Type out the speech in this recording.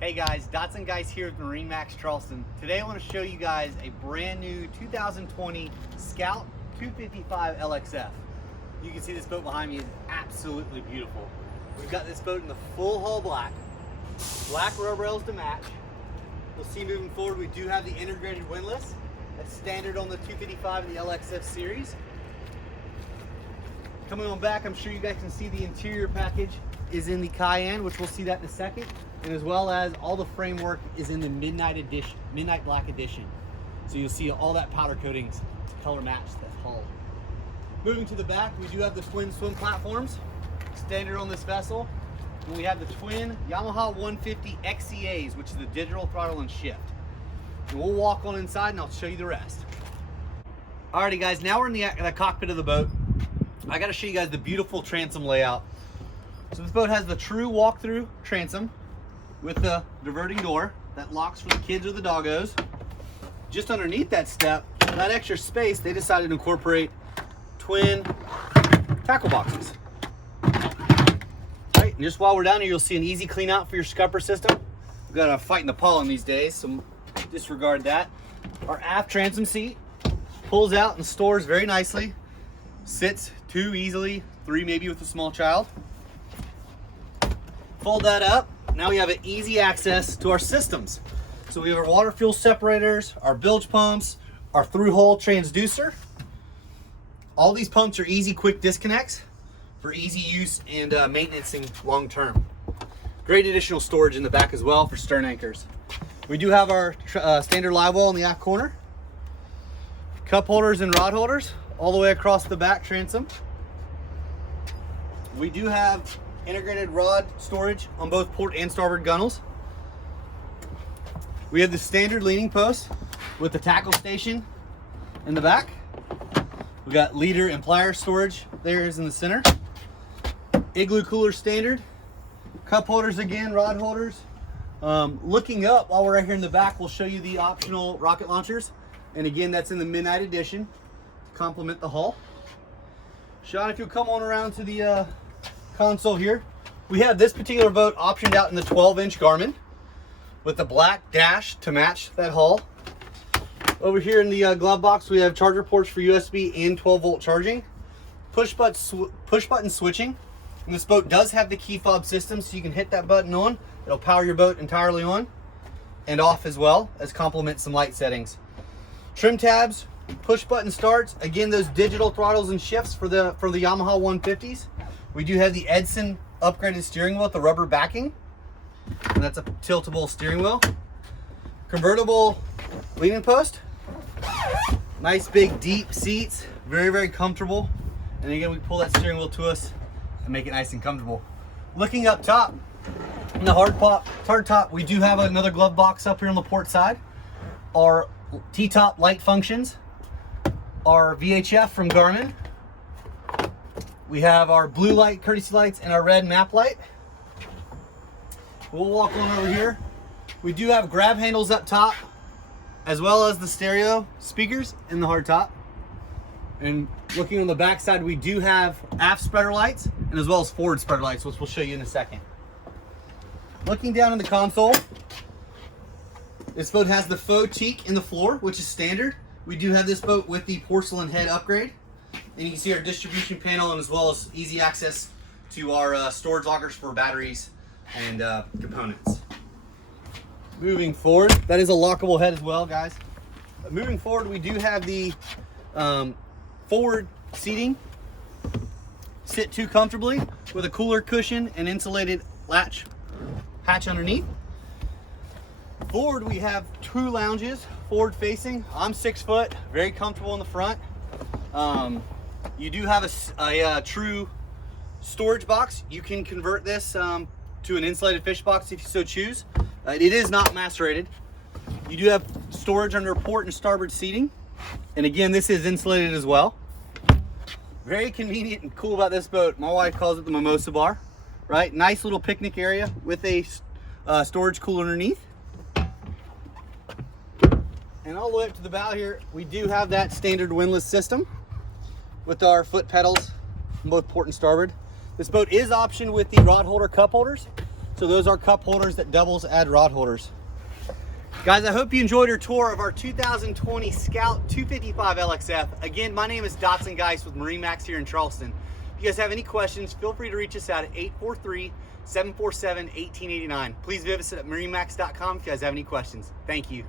Hey guys, Dotson Guys here with MarineMax Charleston. Today I want to show you guys a brand new 2020 Scout 255 LXF. You can see this boat behind me is absolutely beautiful. We've got this boat in the full hull black rub rails to match. You'll see moving forward we do have the integrated windlass. That's standard on the 255 and the LXF series. Coming on back, I'm sure you guys can see the interior package is in the Cayenne, which we'll see that in a second. And as well as all the framework is in the midnight black edition. So you'll see all that powder coatings to color match that hull. Moving to the back, we do have the twin swim platforms, standard on this vessel. And we have the twin Yamaha 150 XCAs, which is the digital throttle and shift. And we'll walk on inside and I'll show you the rest. Alrighty guys, now we're in the cockpit of the boat. I gotta show you guys the beautiful transom layout. So this boat has the true walk-through transom with the diverting door that locks for the kids or the doggos. Just underneath that step, that extra space, they decided to incorporate twin tackle boxes. Right, and just while we're down here, you'll see an easy clean out for your scupper system. We've got a fighting the pollen these days, so disregard that. Our aft transom seat pulls out and stores very nicely. Sits 2 easily, 3 maybe with a small child. Fold that up. Now we have an easy access to our systems. So we have our water fuel separators, our bilge pumps, our through hole transducer. All these pumps are easy, quick disconnects for easy use and maintenance long term. Great additional storage in the back as well for stern anchors. We do have our standard live well in the aft corner. Cup holders and rod holders all the way across the back transom. We do have integrated rod storage on both port and starboard gunnels. We have the standard leaning post with the tackle station in the back. We got leader and plier storage there is in the center. Igloo cooler standard. Cup holders again, rod holders. Looking up while we're right here in the back, we'll show you the optional rocket launchers. And again, that's in the midnight edition to complement the hull. Sean, if you'll come on around to the console here. We have this particular boat optioned out in the 12-inch Garmin with the black dash to match that hull. Over here in the glove box, we have charger ports for USB and 12-volt charging. Push button switching. And this boat does have the key fob system, so you can hit that button on. It'll power your boat entirely on and off as well as complement some light settings. Trim tabs, push button starts. Again, those digital throttles and shifts for the Yamaha 150s. We do have the Edson upgraded steering wheel with the rubber backing, and that's a tiltable steering wheel. Convertible leaning post. Nice big deep seats, very, very comfortable. And again, we pull that steering wheel to us and make it nice and comfortable. Looking up top, in the hard top, we do have another glove box up here on the port side. Our T-top light functions, our VHF from Garmin. We have our blue light courtesy lights and our red map light. We'll walk on over here. We do have grab handles up top, as well as the stereo speakers in the hard top. And looking on the back side, we do have aft spreader lights and as well as forward spreader lights, which we'll show you in a second. Looking down in the console, this boat has the faux teak in the floor, which is standard. We do have this boat with the porcelain head upgrade. And you can see our distribution panel and as well as easy access to our storage lockers for batteries and components. Moving forward, that is a lockable head as well, guys. Moving forward, we do have the forward seating. Sit 2 comfortably with a cooler cushion and insulated hatch underneath. Forward, we have 2 lounges, forward facing. I'm 6 foot, very comfortable in the front. You do have a true storage box. You can convert this to an insulated fish box if you so choose. It is not macerated. You do have storage under port and starboard seating. And again, this is insulated as well. Very convenient and cool about this boat. My wife calls it the mimosa bar, right? Nice little picnic area with a storage cooler underneath. And all the way up to the bow here, we do have that standard windlass system with our foot pedals on both port and starboard. This boat is optioned with the rod holder cup holders. So those are cup holders that doubles as rod holders. Guys, I hope you enjoyed our tour of our 2020 Scout 255 LXF. Again, my name is Dotson Geis with MarineMax here in Charleston. If you guys have any questions, feel free to reach us out at 843-747-1889. Please visit us at marinemax.com if you guys have any questions. Thank you.